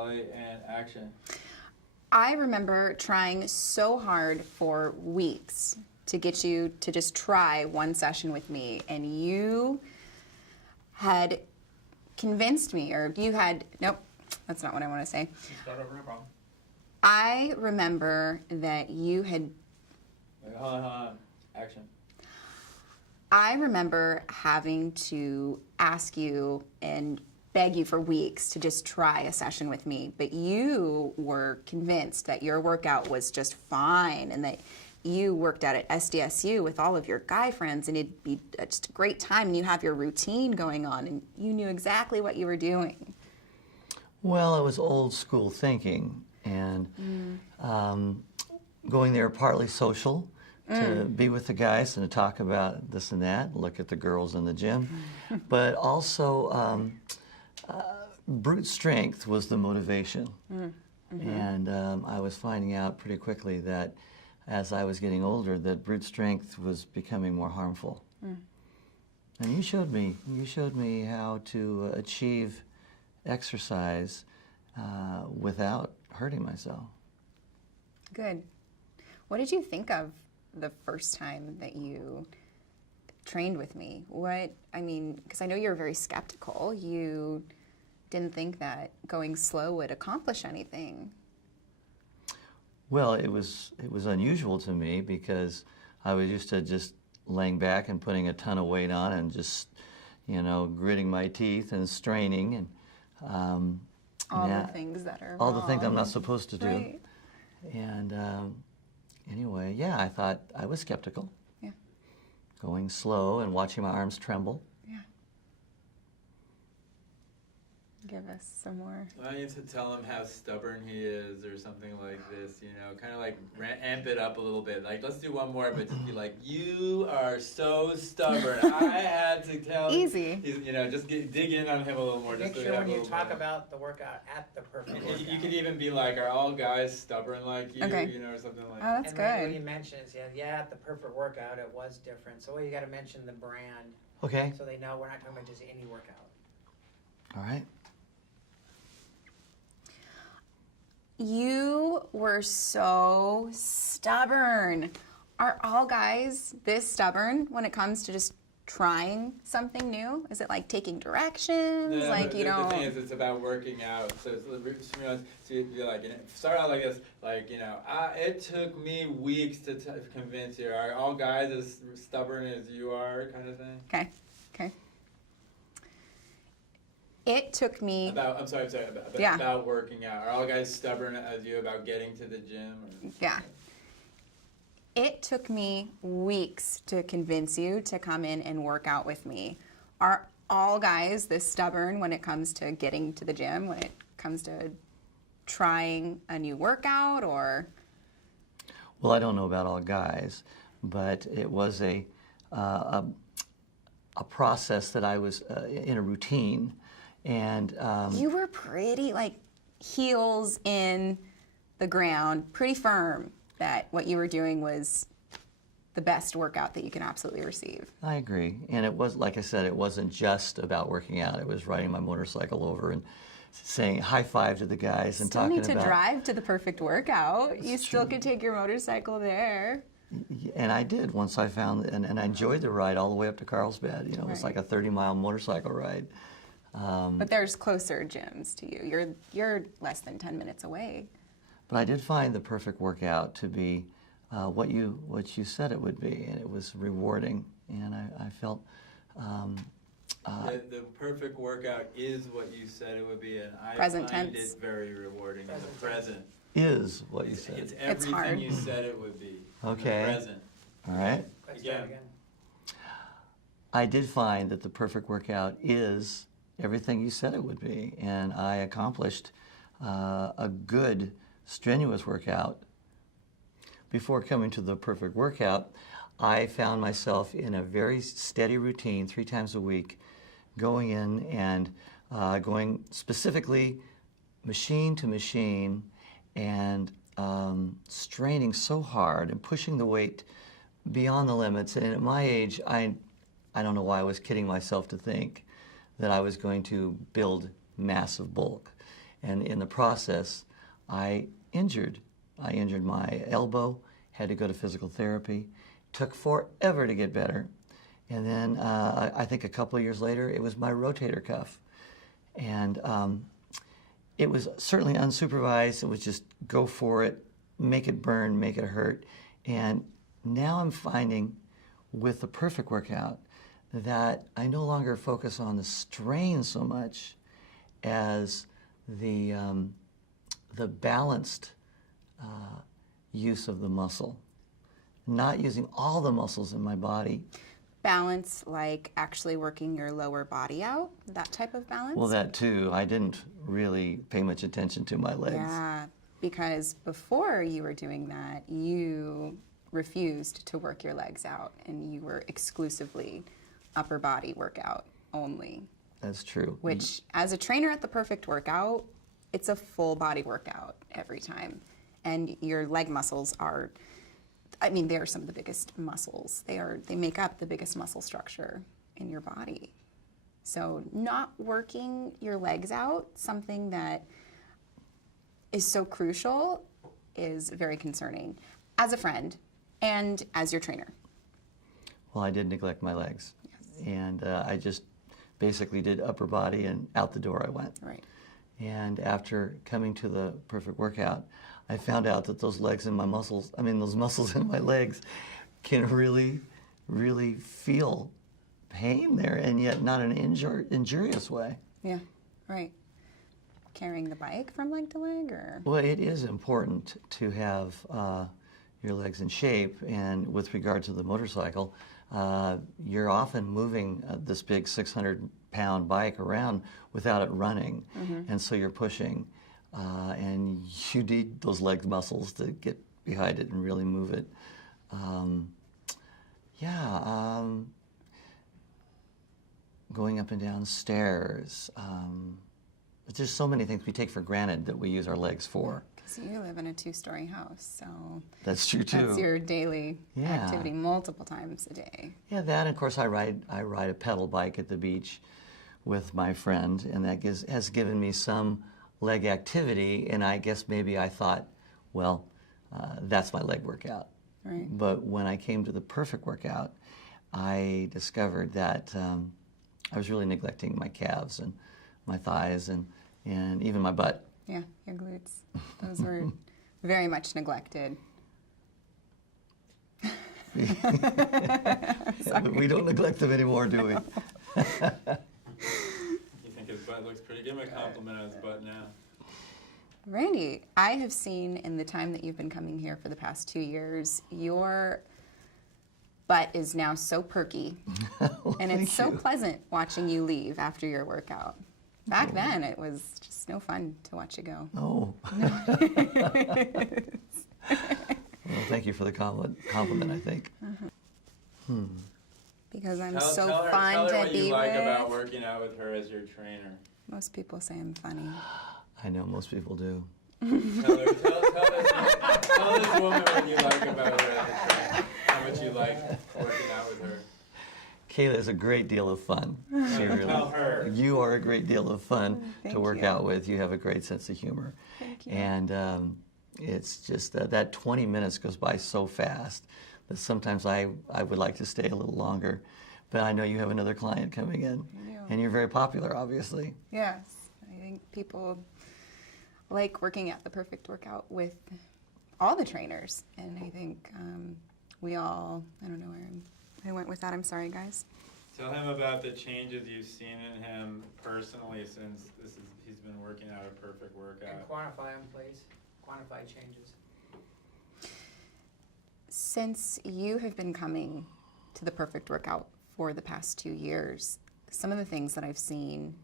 And action. I remember trying so hard for weeks to get you to just try one session with me, and you had convinced me, or you had, nope, that's not what I want to say. Start over, no problem. I remember that you had... Wait, hold on. Action. I remember having to ask you and beg you for weeks to just try a session with me, but you were convinced that your workout was just fine and that you worked out at SDSU with all of your guy friends and it'd be just a great time and you have your routine going on and you knew exactly what you were doing. Well, it was old school thinking and going there partly social to be with the guys and to talk about this and that, look at the girls in the gym, but also brute strength was the motivation. And I was finding out pretty quickly that as I was getting older that brute strength was becoming more harmful. And you showed me how to achieve exercise without hurting myself. Good. What did you think of the first time that you trained with me? Because I know you were very skeptical. You didn't think that going slow would accomplish anything. Well, it was unusual to me because I was used to just laying back and putting a ton of weight on and just, gritting my teeth and straining and all the things that are all wrong. the things I'm not supposed to do. Right. And anyway, yeah, I thought I was skeptical. Yeah. Going slow and watching my arms tremble. Yeah. Give us some more. I need to tell him how stubborn he is or something like this, kind of like amp it up a little bit. Like, let's do one more, but just be like, you are so stubborn. I had to tell him. Easy. Just dig in on him a little more. Make just sure when you talk about the workout at the perfect workout. You could even be like, are all guys stubborn like you? Okay. Or something like Oh, that. that's and maybe good. what you mentioned is, at the perfect workout, it was different. So you got to mention the brand. Okay. So they know we're not talking about just any workout. All right. You were so stubborn. Are all guys this stubborn when it comes to just trying something new? Is it like taking directions? No, like the thing is, it's about working out. So you're like, start out like this, like, it took me weeks to convince you. Are all guys as stubborn as you are, kind of thing? Okay. It took me... About working out. Are all guys stubborn as you about getting to the gym? Yeah. It took me weeks to convince you to come in and work out with me. Are all guys this stubborn when it comes to getting to the gym, when it comes to trying a new workout, or? Well, I don't know about all guys, but it was a process that I was in a routine. And you were pretty, heels in the ground, pretty firm that what you were doing was the best workout that you can absolutely receive. I agree. And it was, like I said, it wasn't just about working out. It was riding my motorcycle over and saying high five to the guys and Still talking need to about... drive to the perfect workout. You still true. could take your motorcycle there. And I did once I found, and I enjoyed the ride all the way up to Carlsbad. It was like a 30-mile motorcycle ride. But there's closer gyms to you. You're less than 10 minutes away. But I did find the perfect workout to be what you said it would be, and it was rewarding. And I felt the perfect workout is what you said it would be, and I Present find tense. it very rewarding in the present. is what you said. It's everything hard. you said it would be. Okay. In the present. All right. Let's try it again. I did find that the perfect workout is everything you said it would be, and I accomplished a good, strenuous workout. Before coming to the perfect workout, I found myself in a very steady routine 3 times a week, going in and going specifically machine to machine and straining so hard and pushing the weight beyond the limits. And at my age, I don't know why I was kidding myself to think that I was going to build massive bulk. And in the process, I injured my elbow, had to go to physical therapy, took forever to get better. And then I think a couple of years later, it was my rotator cuff. And it was certainly unsupervised. It was just go for it, make it burn, make it hurt. And now I'm finding with the perfect workout that I no longer focus on the strain so much as the balanced use of the muscle. Not using all the muscles in my body. Balance, like actually working your lower body out, that type of balance? Well, that too. I didn't really pay much attention to my legs. Yeah, because before you were doing that, you refused to work your legs out, and you were exclusively upper body workout only. That's true. Which, as a trainer at the Perfect Workout, it's a full body workout every time. And your leg muscles are, I mean, they are some of the biggest muscles. They make up the biggest muscle structure in your body. So not working your legs out, something that is so crucial, is very concerning as a friend and as your trainer. Well, I did neglect my legs. Yes. And I just basically did upper body and out the door I went. Right. And after coming to the Perfect Workout, I found out that those legs in my muscles, those muscles in my legs can really, really feel pain there, and yet not in an injurious way. Yeah, right. Carrying the bike from leg to leg, or? Well, it is important to have your legs in shape, and with regard to the motorcycle, you're often moving this big 600-pound bike around without it running, and so you're pushing, and you need those leg muscles to get behind it and really move it. Going up and down stairs. But there's so many things we take for granted that we use our legs for. Because you live in a 2-story house, so That's true too. that's your daily Yeah. activity multiple times a day. Yeah, that, and of course I ride a pedal bike at the beach with my friend, and that has given me some leg activity, and I guess maybe I thought, well, that's my leg workout. Right. But when I came to the Perfect Workout, I discovered that I was really neglecting my calves and my thighs and even my butt. Yeah, your glutes. Those were very much neglected. We don't neglect them anymore, do we? You think his butt looks pretty good? I'm gonna compliment on his butt now. Randy, I have seen in the time that you've been coming here for the past 2 years, your butt is now so perky, and it's so pleasant watching you leave after your workout. Back then, it was just no fun to watch you go. Oh. Well, thank you for the compliment, I think. Because I'm Tell so her fun to what be you like with. about working out with her as your trainer. Most people say I'm funny. I know most people do. Tell this woman what you like about her as a trainer. How much you like working out with her. Kayla is a great deal of fun. She really, Tell her. You are a great deal of fun Thank to work you. out with. You have a great sense of humor. Thank you. And it's just that 20 minutes goes by so fast that sometimes I would like to stay a little longer. But I know you have another client coming in. I do. And you're very popular, obviously. Yes, I think people like working at the Perfect Workout with all the trainers, and I think we all, I don't know where I went with that, I'm sorry guys. Tell him about the changes you've seen in him personally since he's been working out a Perfect Workout. And quantify them, please. Quantify changes. Since you have been coming to the Perfect Workout for the past 2 years, some of the things that I've seen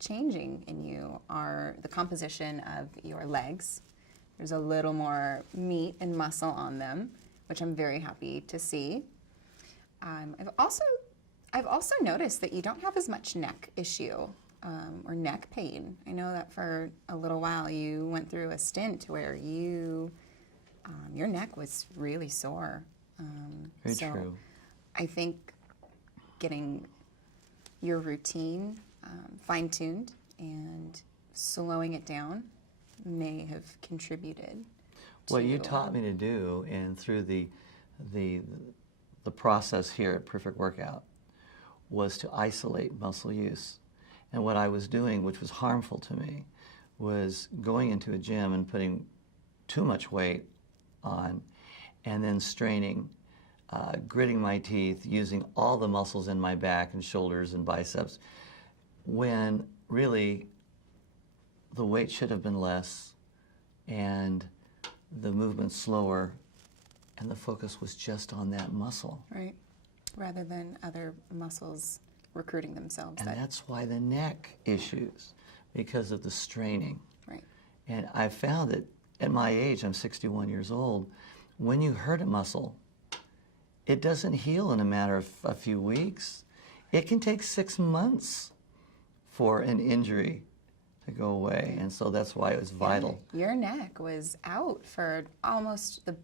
changing in you are the composition of your legs. There's a little more meat and muscle on them, which I'm very happy to see. I've also noticed that you don't have as much neck issue or neck pain. I know that for a little while you went through a stint where your neck was really sore. Very so true. I think getting your routine fine-tuned and slowing it down may have contributed. What you taught me to do, and through the process here at Perfect Workout, was to isolate muscle use. And what I was doing, which was harmful to me, was going into a gym and putting too much weight on, and then straining, gritting my teeth, using all the muscles in my back and shoulders and biceps, when really the weight should have been less and the movement slower, and the focus was just on that muscle. Right. Rather than other muscles recruiting themselves. And that's why the neck issues, because of the straining. Right. And I found that at my age, I'm 61 years old, when you hurt a muscle, it doesn't heal in a matter of a few weeks. It can take 6 months for an injury to go away. And so that's why it was vital. Your neck was out for almost the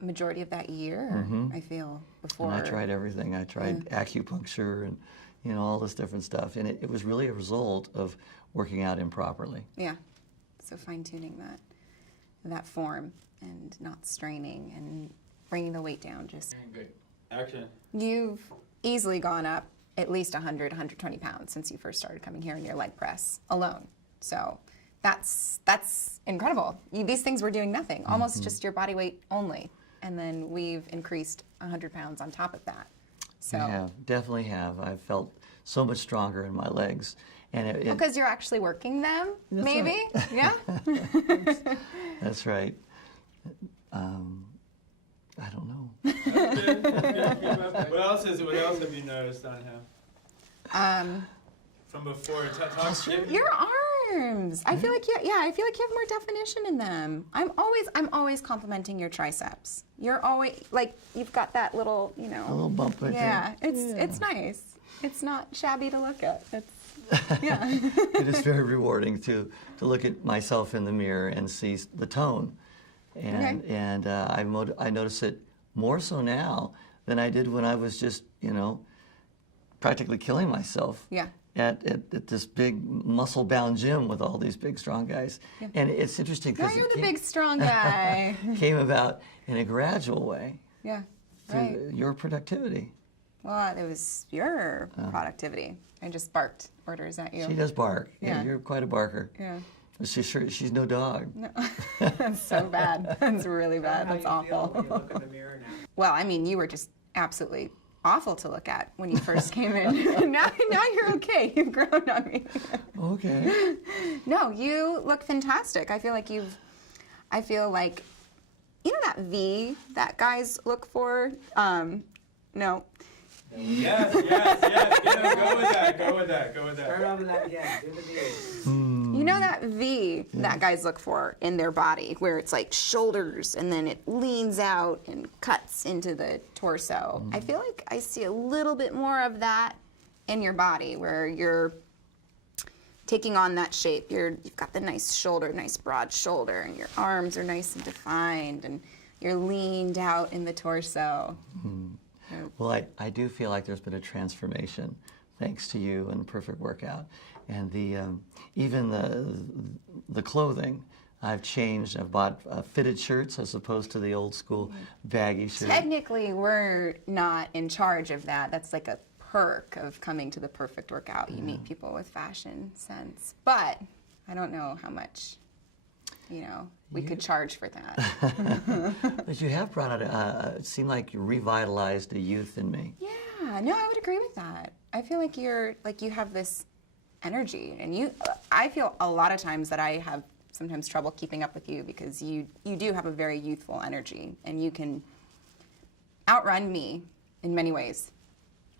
majority of that year, I feel, before. And I tried everything. I tried acupuncture and, you know, all this different stuff. And it was really a result of working out improperly. Yeah. So fine-tuning that form and not straining and bringing the weight down. Just Good. Action. You've easily gone up at least 100, 120 pounds since you first started coming here in your leg press alone. So that's incredible. These things were doing nothing, almost just your body weight only. And then we've increased 100 pounds on top of that. So I have, definitely have. I've felt so much stronger in my legs. And because you're actually working them, That's maybe? right. Yeah? That's right. I don't know. That's good. What else have you noticed on him? From before, Your arms. I feel like I feel like you have more definition in them. I'm always complimenting your triceps. You're always like you've got that little, you know. A little bump right yeah, there. it's nice. It's not shabby to look at. It's yeah. It is very rewarding to look at myself in the mirror and see the tone. And Okay. and I notice it more so now than I did when I was just, you know, practically killing myself. Yeah. At this big muscle-bound gym with all these big, strong guys. Yeah. And it's interesting Now because you're the big strong guy. came about in a gradual way Yeah. through Right. your productivity. Well, it was your productivity. I just barked orders at you. She does bark. Yeah. You're quite a barker. Yeah. She's no dog. No. That's so bad. That's really bad. How That's you feel awful. when you look in the mirror now? Well, I mean, you were just absolutely awful to look at when you first came in. now you're okay. You've grown on me. Okay. No, you look fantastic. I feel like you know that V that guys look for? No. Yes. Go with that. Start over that again. Do the V. You know that V that guys look for in their body, where it's like shoulders and then it leans out and cuts into the torso. I feel like I see a little bit more of that in your body, where you're taking on that shape. You've got the nice broad shoulder, and your arms are nice and defined, and you're leaned out in the torso. Well, I do feel like there's been a transformation thanks to you and Perfect Workout. And even the clothing, I've changed. I've bought fitted shirts as opposed to the old school baggy shirt. Technically, we're not in charge of that. That's like a perk of coming to the Perfect Workout. You meet people with fashion sense. But I don't know how much, we could charge for that. But you have brought out, it seemed like you revitalized the youth in me. Yeah, no, I would agree with that. I feel like you have this energy, and I feel a lot of times that I have sometimes trouble keeping up with you, because you do have a very youthful energy, and you can outrun me in many ways.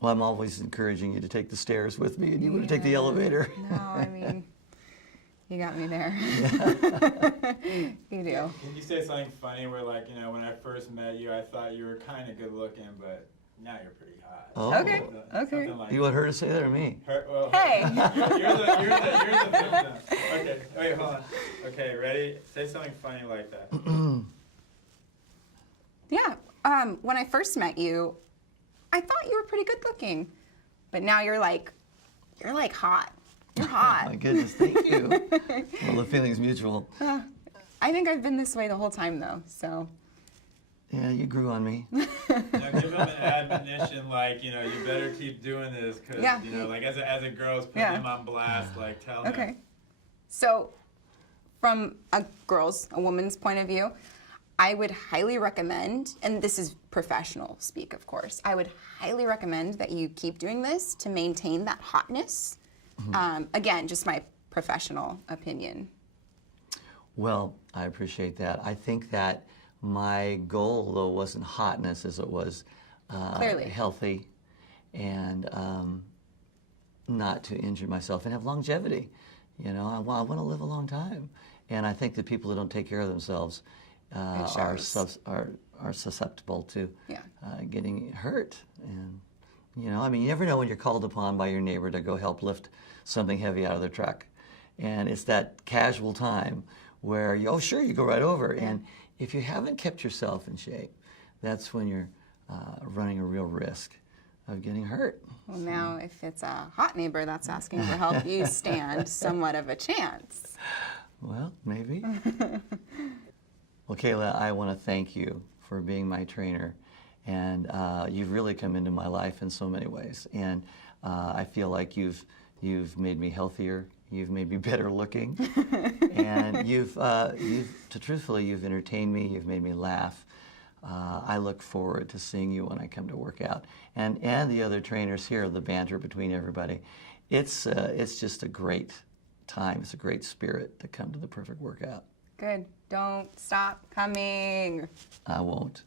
Well, I'm always encouraging you to take the stairs with me, and you want to take the elevator. No, I mean, you got me there. You do. Can you say something funny where, like, when I first met you, I thought you were kind of good looking, but now you're pretty hot. Oh. Okay. Something like You want her to say that or me? Hey. You're the victim. Okay, wait, hold on. Okay, ready? Say something funny like that. Yeah. When I first met you, I thought you were pretty good looking, but now you're like hot. You're hot. My goodness, thank you. Well, the feeling's mutual. I think I've been this way the whole time, though. So. Yeah, you grew on me. Now give them an admonition, like, you better keep doing this, because, Yeah. like as a girl's putting Yeah. him on blast, like, tell him. Okay. So, from a woman's point of view, I would highly recommend, and this is professional speak, of course, I would highly recommend that you keep doing this to maintain that hotness. Again, just my professional opinion. Well, I appreciate that. I think that my goal, though, wasn't hotness as it was Clearly. healthy and not to injure myself and have longevity. I want to live a long time. And I think that people that don't take care of themselves are susceptible to Yeah. getting hurt. And, you never know when you're called upon by your neighbor to go help lift something heavy out of their truck. And it's that casual time where, sure, you go right over. Yeah. And if you haven't kept yourself in shape, that's when you're running a real risk of getting hurt. Well, now, if it's a hot neighbor that's asking for help, you stand somewhat of a chance. Well, maybe. Well, Kayla, I want to thank you for being my trainer. And you've really come into my life in so many ways. And I feel like you've made me healthier. You've made me better looking. And truthfully, you've entertained me. You've made me laugh. I look forward to seeing you when I come to work out. And the other trainers here, the banter between everybody. It's just a great time. It's a great spirit to come to the Perfect Workout. Good. Don't stop coming. I won't.